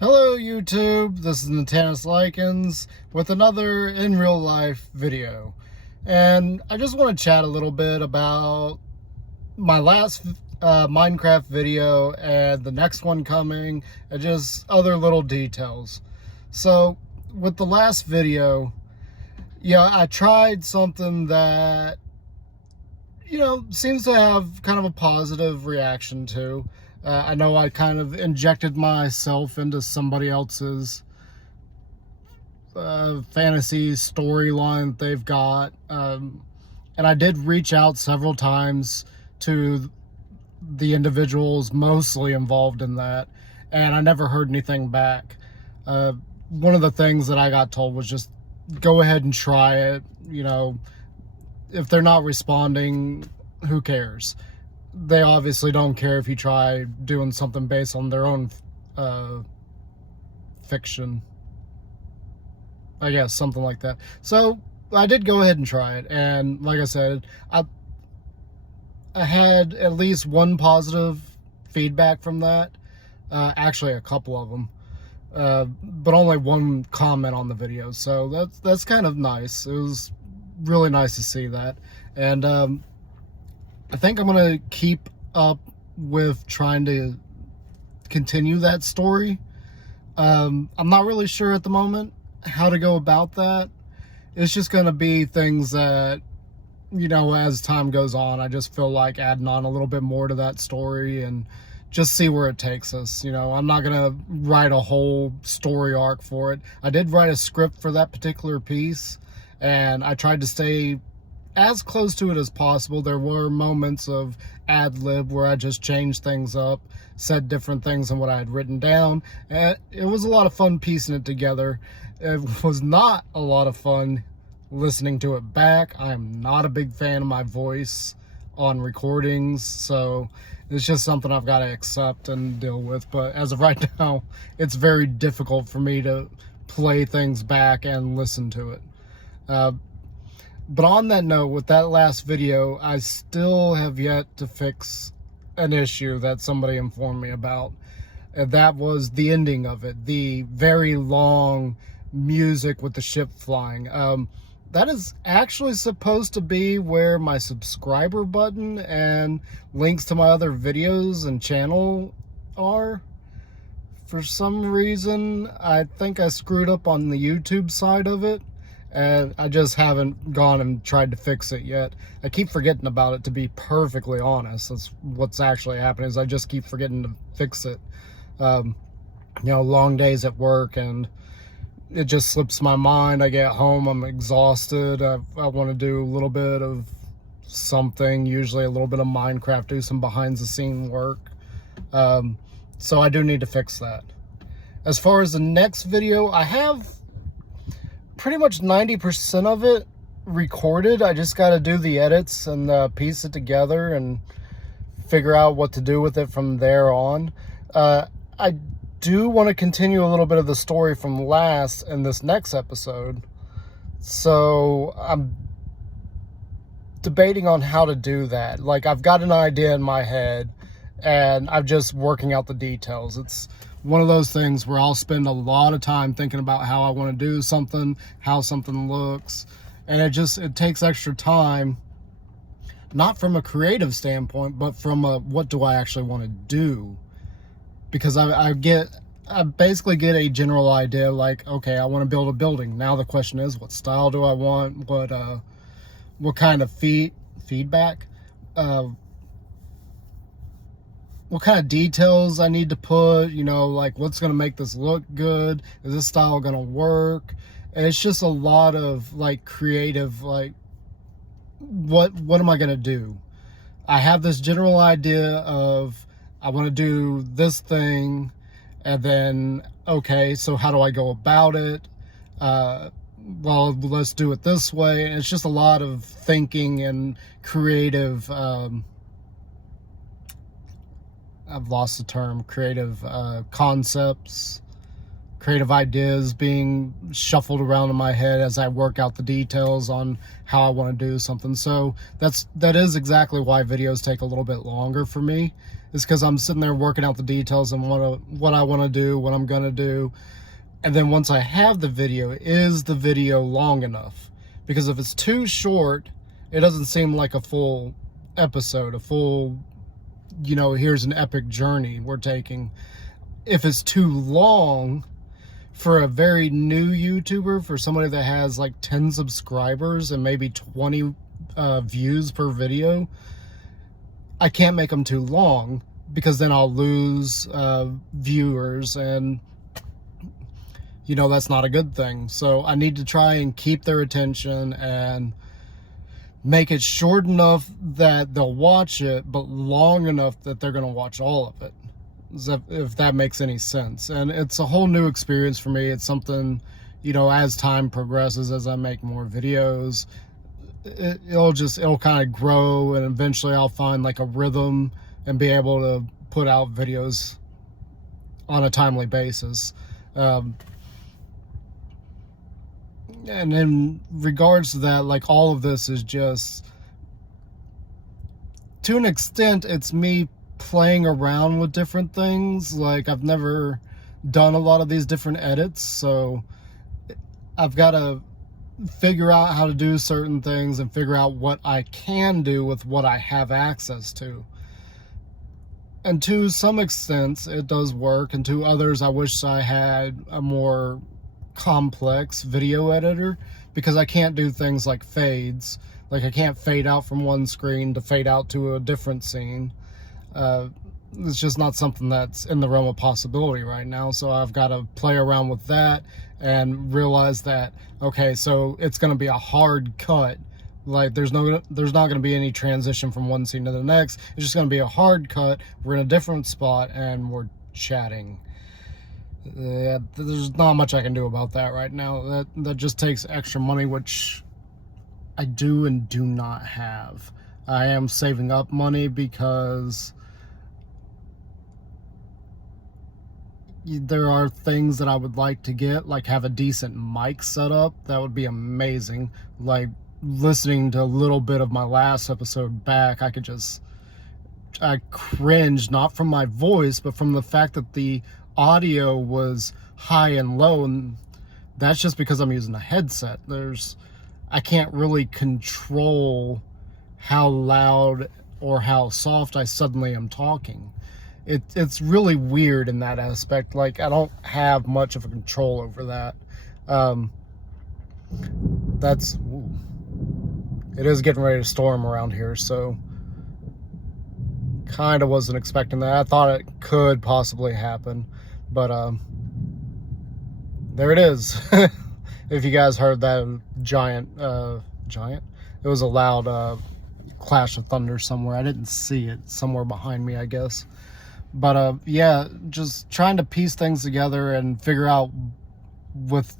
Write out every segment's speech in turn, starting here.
Hello YouTube, this is Natanus Likens with another in real life video. And I just want to chat a little bit about my last Minecraft video and the next one coming and just other little details. So with the last video, I tried something that, seems to have kind of a positive reaction to. I know I kind of injected myself into somebody else's fantasy storyline they've got. And I did reach out several times to the individuals mostly involved in that, and I never heard anything back. One of the things that I got told was just go ahead and try it. If they're not responding, who cares? They obviously don't care if you try doing something based on their own fiction, I guess, something like that. So I did go ahead and try it, and like I said, I had at least one positive feedback from that. Actually, a couple of them, but only one comment on the video. So that's kind of nice. It was really nice to see that, and I think I'm going to keep up with trying to continue that story. I'm not really sure at the moment how to go about that. It's just going to be things that, as time goes on, I just feel like adding on a little bit more to that story and just see where it takes us. I'm not going to write a whole story arc for it. I did write a script for that particular piece, and I tried to stay as close to it as possible. There were moments of ad-lib where I just changed things up, said different things than what I had written down, and it was a lot of fun piecing it together. It was not a lot of fun listening to it back. I'm not a big fan of my voice on recordings, so it's just something I've got to accept and deal with. But as of right now, it's very difficult for me to play things back and listen to it. But on that note, with that last video, I still have yet to fix an issue that somebody informed me about. And that was the ending of it, the very long music with the ship flying. That is actually supposed to be where my subscriber button and links to my other videos and channel are. For some reason, I think I screwed up on the YouTube side of it, and I just haven't gone and tried to fix it yet. I keep forgetting about it, to be perfectly honest. That's what's actually happening, is I just keep forgetting to fix it. Long days at work, and it just slips my mind. I get home, I'm exhausted. I want to do a little bit of something, usually a little bit of Minecraft, do some behind the scene work. So I do need to fix that. As far as the next video, I have pretty much 90% of it recorded. I just got to do the edits and piece it together and figure out what to do with it from there on. I do want to continue a little bit of the story from last in this next episode, so I'm debating on how to do that. Like, I've got an idea in my head, and I'm just working out the details. It's one of those things where I'll spend a lot of time thinking about how I want to do something, how something looks, and it takes extra time, not from a creative standpoint, but from a what do I actually want to do. Because I basically get a general idea, like, okay, I want to build a building. Now the question is, what style do I want? What kind of feedback? What kind of details I need to put, like what's going to make this look good? Is this style going to work? And it's just a lot of like creative, like what am I going to do? I have this general idea of I want to do this thing, and then, okay, so how do I go about it? Well, let's do it this way. And it's just a lot of thinking and creative, I've lost the term, creative concepts, creative ideas being shuffled around in my head as I work out the details on how I want to do something. So that is exactly why videos take a little bit longer for me, is because I'm sitting there working out the details and what I want to do, what I'm going to do. And then once I have the video, is the video long enough? Because if it's too short, it doesn't seem like a full episode, a full, you know, here's an epic journey we're taking. If it's too long, for a very new YouTuber, for somebody that has like 10 subscribers and maybe 20 views per video, I can't make them too long, because then I'll lose viewers, and you know, that's not a good thing. So I need to try and keep their attention and make it short enough that they'll watch it, but long enough that they're going to watch all of it, if that makes any sense. And it's a whole new experience for me. It's something, you know, as time progresses, as I make more videos, it'll kind of grow, and eventually I'll find like a rhythm and be able to put out videos on a timely basis. And in regards to that, like, all of this is just, to an extent, it's me playing around with different things. Like, I've never done a lot of these different edits, so I've got to figure out how to do certain things and figure out what I can do with what I have access to. And to some extent, it does work, and to others, I wish I had a more complex video editor, because I can't do things like fades. Like, I can't fade out from one screen to fade out to a different scene. It's just not something that's in the realm of possibility right now. So I've got to play around with that and realize that, okay, so it's going to be a hard cut. Like, there's not going to be any transition from one scene to the next. It's just going to be a hard cut. We're in a different spot and we're chatting. Yeah, there's not much I can do about that right now. That just takes extra money, which I do and do not have. I am saving up money because there are things that I would like to get, like have a decent mic set up. That would be amazing. Like, listening to a little bit of my last episode back, I cringed, not from my voice, but from the fact that the audio was high and low, and that's just because I'm using a headset. I can't really control how loud or how soft I suddenly am talking. It's really weird in that aspect. Like, I don't have much of a control over that. It is getting ready to storm around here, so kind of wasn't expecting that. I thought it could possibly happen, but there it is. If you guys heard that giant, it was a loud clash of thunder somewhere. I didn't see it, somewhere behind me, I guess. But yeah, just trying to piece things together and figure out with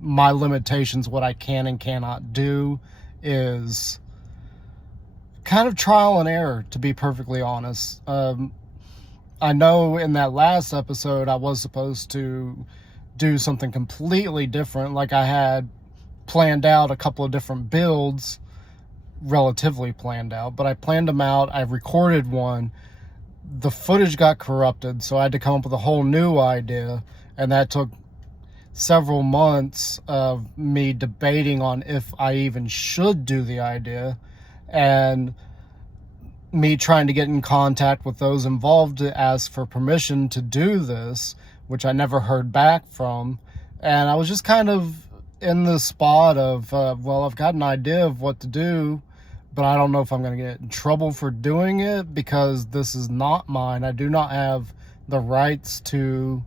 my limitations what I can and cannot do is kind of trial and error, to be perfectly honest. I know in that last episode I was supposed to do something completely different. Like, I had planned out a couple of different builds, relatively planned out, but I planned them out. I recorded one. The footage got corrupted, so I had to come up with a whole new idea, and that took several months of me debating on if I even should do the idea, and me trying to get in contact with those involved to ask for permission to do this, which I never heard back from. And I was just kind of in the spot of, well, I've got an idea of what to do, but I don't know if I'm going to get in trouble for doing it, because this is not mine. I do not have the rights to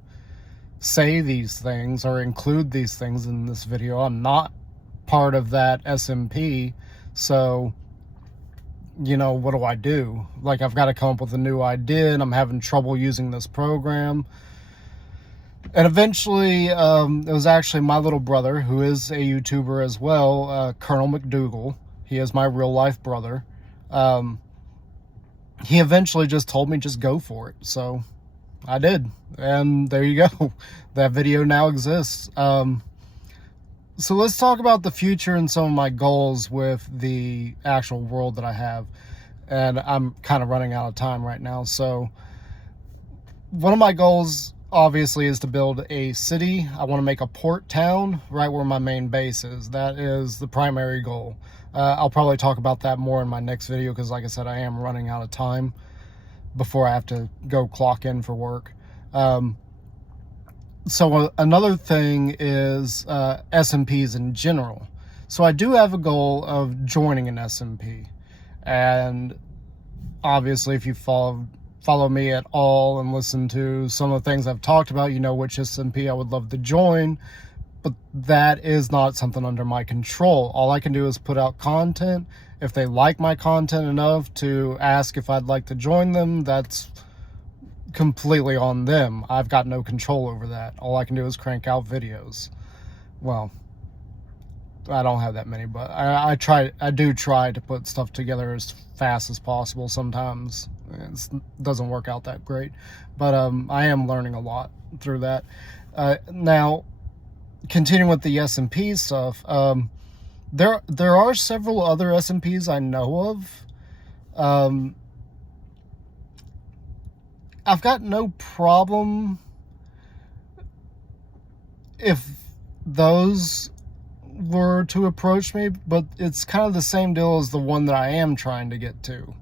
say these things or include these things in this video. I'm not part of that SMP, so, you know, what do I do? Like, I've got to come up with a new idea, and I'm having trouble using this program. And eventually, it was actually my little brother, who is a YouTuber as well, Colonel McDougal. He is my real life brother. He eventually just told me, just go for it. So I did. And there you go. That video now exists. So let's talk about the future and some of my goals with the actual world that I have. and I'm kind of running out of time right now. So one of my goals obviously is to build a city. I want to make a port town right where my main base is. That is the primary goal. I'll probably talk about that more in my next video because, like I said, I am running out of time before I have to go clock in for work. So another thing is SMPs in general. So I do have a goal of joining an SMP, and obviously if you follow me at all and listen to some of the things I've talked about, you know which SMP I would love to join, but that is not something under my control. All I can do is put out content. If they like my content enough to ask if I'd like to join them, that's completely on them. I've got no control over that. All I can do is crank out videos. Well, I don't have that many, but I do try to put stuff together as fast as possible. Sometimes it doesn't work out that great, but I am learning a lot through that. Now, continuing with the SMP stuff, there are several other SMPs I know of. I've got no problem if those were to approach me, but it's kind of the same deal as the one that I am trying to get to.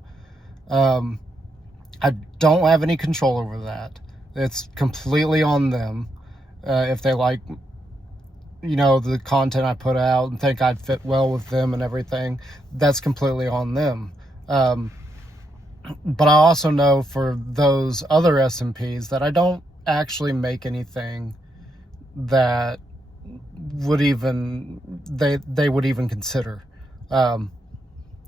I don't have any control over that. It's completely on them. If they like, the content I put out and think I'd fit well with them and everything, that's completely on them. But I also know for those other SMPs that I don't actually make anything that would even they would even consider.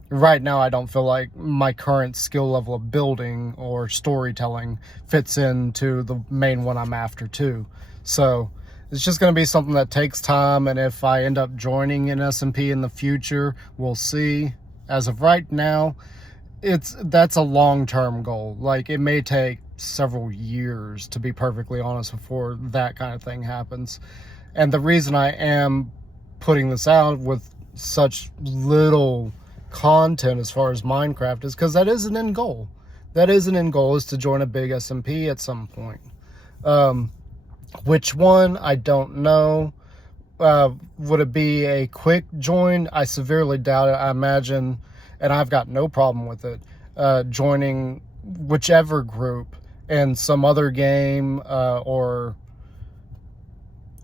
Right now I don't feel like my current skill level of building or storytelling fits into the main one I'm after too. So it's just going to be something that takes time, and if I end up joining an SMP in the future, we'll see. As of right now, that's a long-term goal. Like, it may take several years, to be perfectly honest, before that kind of thing happens. And the reason I am putting this out with such little content as far as Minecraft is because that is an end goal. That is an end goal, is to join a big SMP at some point. Which one, I don't know. Would it be a quick join? I severely doubt it. I imagine, and I've got no problem with it, joining whichever group in some other game or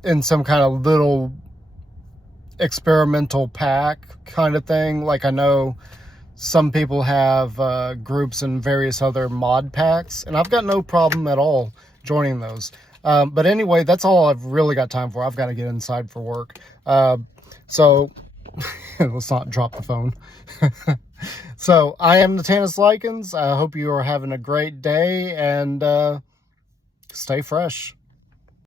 in some kind of little experimental pack kind of thing. Like, I know some people have groups in various other mod packs, and I've got no problem at all joining those. But anyway, that's all I've really got time for. I've got to get inside for work. So let's not drop the phone. So I am Natanus Likens. I hope you are having a great day, and stay fresh.